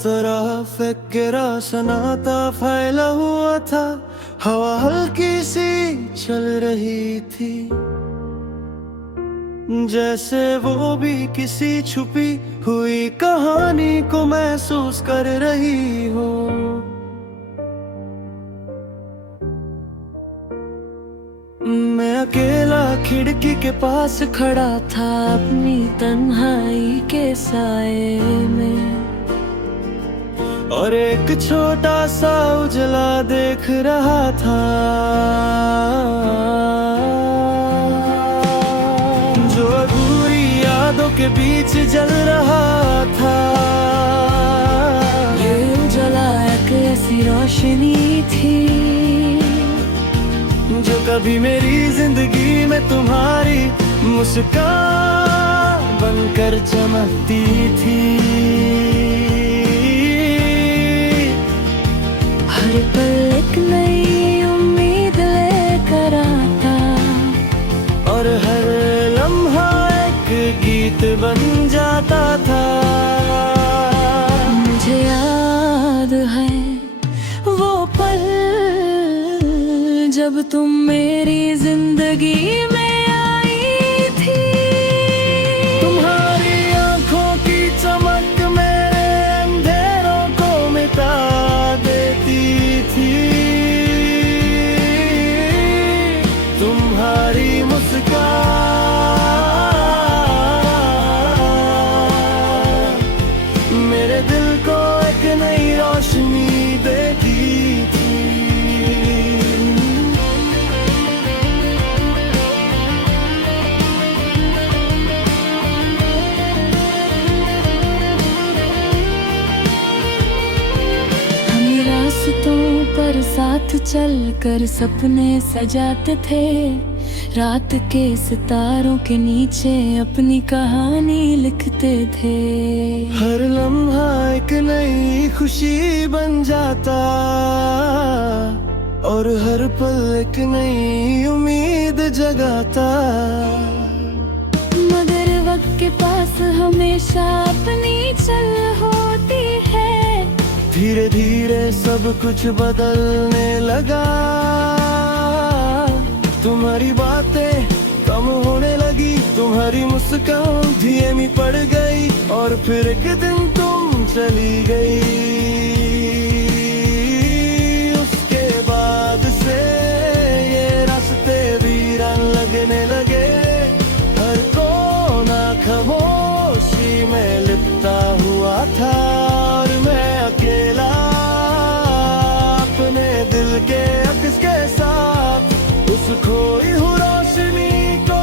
तरफ एक गिरा सन्नाटा फैला हुआ था। हवा हल्की सी चल रही थी, जैसे वो भी किसी छुपी हुई कहानी को महसूस कर रही हो। मैं अकेला खिड़की के पास खड़ा था, अपनी तन्हाई के साए में, और एक छोटा सा उजला देख रहा था, जो अधूरी यादों के बीच जल रहा था। ये उजला एक ऐसी रोशनी थी जो कभी मेरी जिंदगी में तुम्हारी मुस्कान बनकर चमकती थी। हर पल एक नई उम्मीद लेकर आता, और हर लम्हा एक गीत बन जाता था। मुझे याद है वो पल जब तुम मेरी जिंदगी में आई थी। तुम्हारी आंखों की चमक मेरे अंधेरों को मिटा देती थी। तुम्हारी मुस्कान मेरे दिल को एक नई रोशनी देती थी। रास्तों पर साथ चलकर सपने सजाते थे, रात के सितारों के नीचे अपनी कहानी लिखते थे। हर लम्हा एक नई खुशी बन जाता, और हर पल एक नई उम्मीद जगाता। मगर वक्त के पास हमेशा अपनी चल होती है। धीरे धीरे सब कुछ बदलने लगा, तुम्हारी बातें कम होने लगी, तुम्हारी मुस्कान धीमी पड़ गई, और फिर एक दिन तुम चली गई। उसके बाद से ये रास्ते वीरान लगने लगे, हर कोना खामोशी में लिपटा हुआ था, और मैं अकेला अपने दिल के अक्स के साथ उस खोई हुई रोशनी को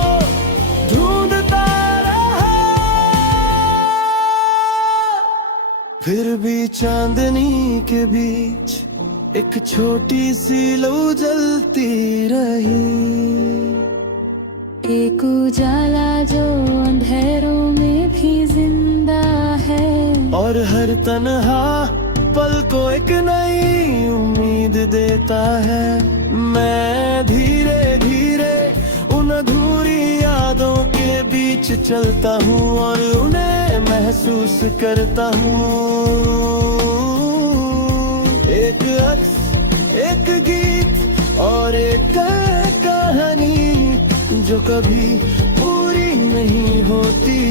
ढूंढता रहा। फिर भी चांदनी के बीच एक छोटी सी लौ जलती रही, एक उजाला जो अंधेरों में भी जिंदा है, और हर तन्हा पल को एक नई उम्मीद देता है। मैं धीरे धीरे उन अधूरी यादों के बीच चलता हूँ, और उन्हें महसूस करता हूँ। एक अक्स, एक गीत और एक कहानी जो कभी पूरी नहीं होती,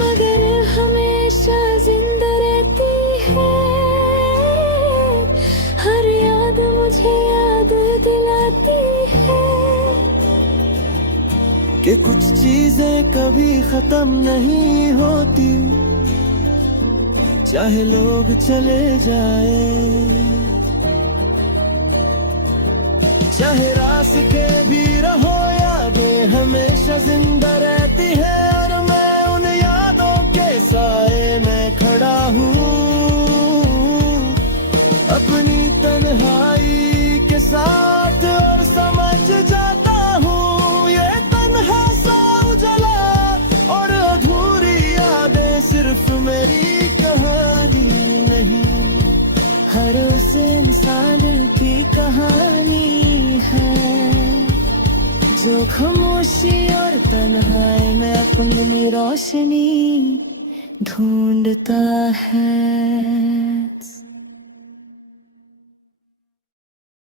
मगर हमेशा जिंदा रहती है। हर याद मुझे याद दिलाती है कि कुछ चीजें कभी खत्म नहीं होती, चाहे लोग चले जाए, चाहे रास्ते भी रहो, यादें हमेशा जिंदा रहती है। और मैं उन यादों के साए में खड़ा हूँ, अपनी तन्हाई के साथ, और समझ जाता हूँ ये तन्हा सा उजला और अधूरी यादें सिर्फ मेरी कहानी नहीं, हर उस इंसान की कहानी जो खामोशी और तन्हाई में अपनी रोशनी ढूंढता है।